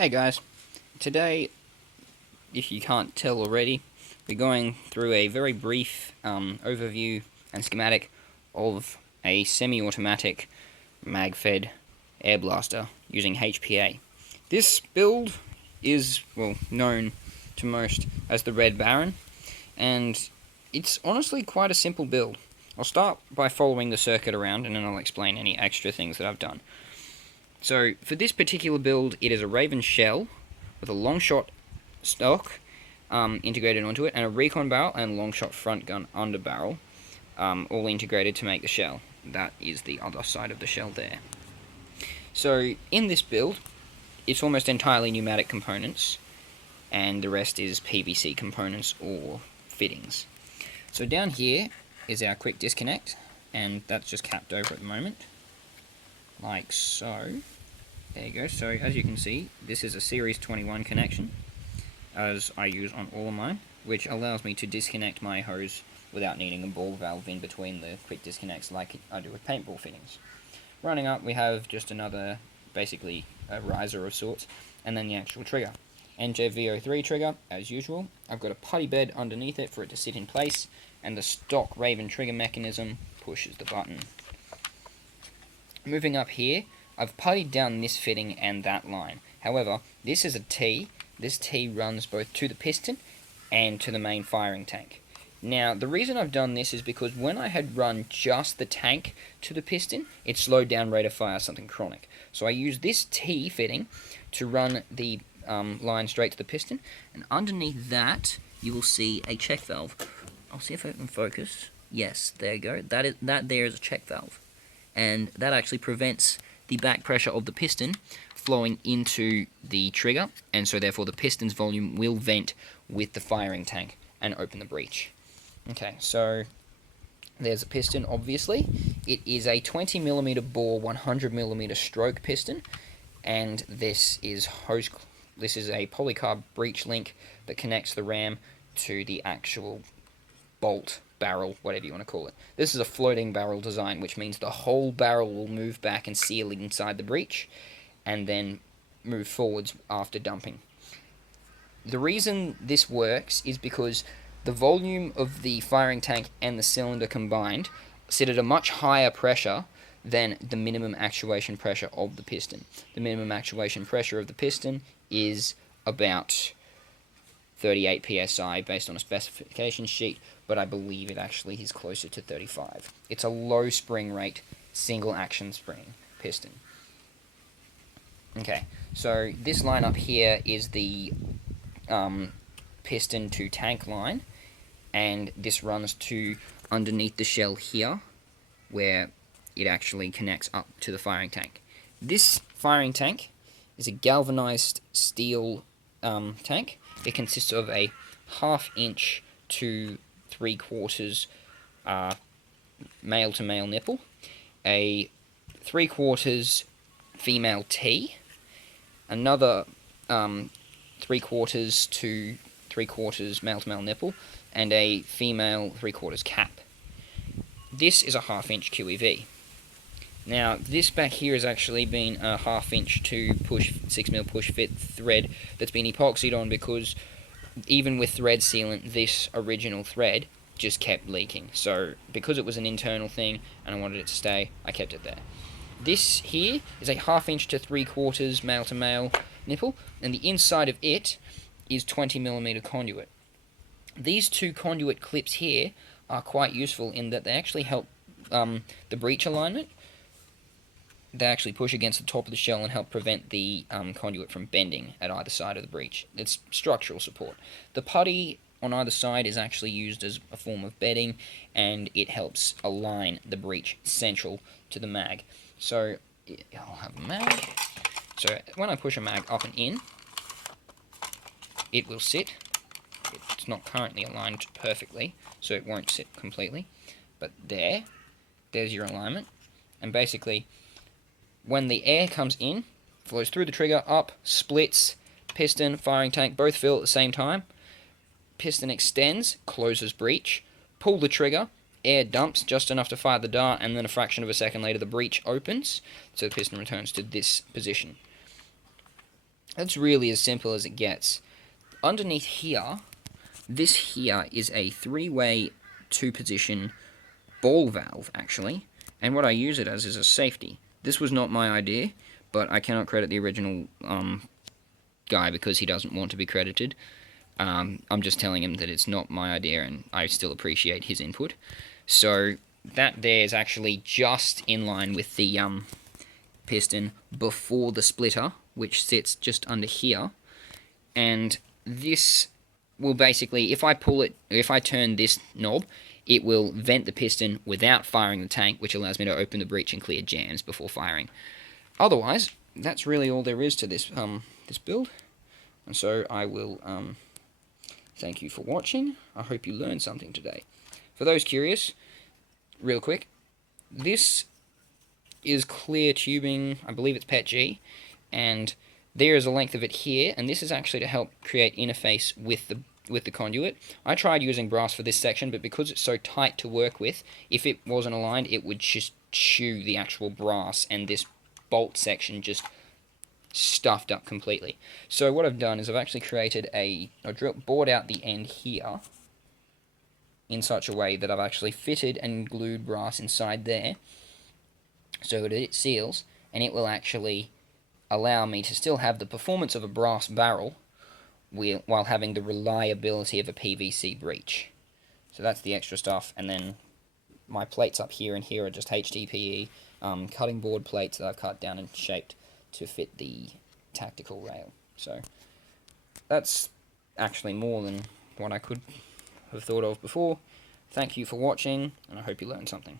Hey guys, today, if you can't tell already, we're going through a very brief overview and schematic of a semi-automatic mag-fed air blaster using HPA. This build is, well, known to most as the Red Baron, and it's honestly quite a simple build. I'll start by following the circuit around and then I'll explain any extra things that I've done. So, for this particular build, it is a Raven shell with a long shot stock integrated onto it, and a recon barrel and long shot front gun under barrel, all integrated to make the shell. That is the other side of the shell there. So, in this build, it's almost entirely pneumatic components, and the rest is PVC components or fittings. So down here is our quick disconnect, and that's just capped over at the moment, like so. There you go. So as you can see, this is a Series 21 connection, as I use on all of mine, which allows me to disconnect my hose without needing a ball valve in between the quick disconnects like I do with paintball fittings. Running up, we have just another, basically a riser of sorts, and then the actual trigger. NJV03 trigger, as usual. I've got a putty bed underneath it for it to sit in place, and the stock Raven trigger mechanism pushes the button. Moving up here, I've puttied down this fitting and that line. However, this is a T. This T runs both to the piston and to the main firing tank. Now, the reason I've done this is because when I had run just the tank to the piston, it slowed down rate of fire, something chronic. So I used this T fitting to run the line straight to the piston, and underneath that, you will see a check valve. I'll see if I can focus. Yes, there you go. That there is a check valve, and that actually prevents the back pressure of the piston flowing into the trigger, and so therefore the piston's volume will vent with the firing tank and open the breech. Okay, so there's a piston, obviously. It is a 20mm bore, 100mm stroke piston, and this is a polycarb breech link that connects the ram to the actual bolt, barrel, whatever you want to call it. This is a floating barrel design, which means the whole barrel will move back and seal inside the breech, and then move forwards after dumping. The reason this works is because the volume of the firing tank and the cylinder combined sit at a much higher pressure than the minimum actuation pressure of the piston. The minimum actuation pressure of the piston is about 38 psi based on a specification sheet, but I believe it actually is closer to 35. It's a low spring rate, single action spring piston. Okay, so this line up here is the piston to tank line, and this runs to underneath the shell here, where it actually connects up to the firing tank. This firing tank is a galvanized steel tank. It consists of a 1/2 inch to 3/4 male to male nipple, a 3/4 female T, another 3/4 to 3/4 male to male nipple, and a female 3/4 cap. This is a 1/2 inch QEV. Now, this back here has actually been a 1/2 inch to 6mm push fit thread that's been epoxied on, because even with thread sealant, this original thread just kept leaking. So, because it was an internal thing and I wanted it to stay, I kept it there. This here is a 1/2 inch to 3/4 male to male nipple, and the inside of it is 20mm conduit. These two conduit clips here are quite useful in that they actually help the breech alignment. They actually push against the top of the shell and help prevent the conduit from bending at either side of the breech. It's structural support. The putty on either side is actually used as a form of bedding, and it helps align the breech central to the mag. So I'll have a mag. So when I push a mag up and in, it will sit. It's not currently aligned perfectly, so it won't sit completely. But there's your alignment. And basically, when the air comes in, flows through the trigger, up, splits, piston, firing tank, both fill at the same time. Piston extends, closes breech, pull the trigger, air dumps just enough to fire the dart, and then a fraction of a second later the breech opens, so the piston returns to this position. That's really as simple as it gets. Underneath here, this here is a 3-way 2-position ball valve, actually, and what I use it as is a safety. This was not my idea, but I cannot credit the original guy because he doesn't want to be credited. I'm just telling him that it's not my idea, and I still appreciate his input. So that there is actually just in line with the piston before the splitter, which sits just under here, and this will basically, if I pull it, if I turn this knob, it will vent the piston without firing the tank, which allows me to open the breech and clear jams before firing. Otherwise, that's really all there is to this this build, and so I will thank you for watching. I hope you learned something today. For those curious, real quick, this is clear tubing, I believe it's PETG, and there is a length of it here, and this is actually to help create interface with the conduit. I tried using brass for this section, but because it's so tight to work with, if it wasn't aligned, it would just chew the actual brass, and this bolt section just stuffed up completely. So what I've done is I've actually created bored out the end here in such a way that I've actually fitted and glued brass inside there so that it seals, and it will actually allow me to still have the performance of a brass barrel while having the reliability of a PVC breech. So that's the extra stuff, and then my plates up here and here are just HDPE cutting board plates that I've cut down and shaped to fit the tactical rail. So that's actually more than what I could have thought of before. Thank you for watching, and I hope you learned something.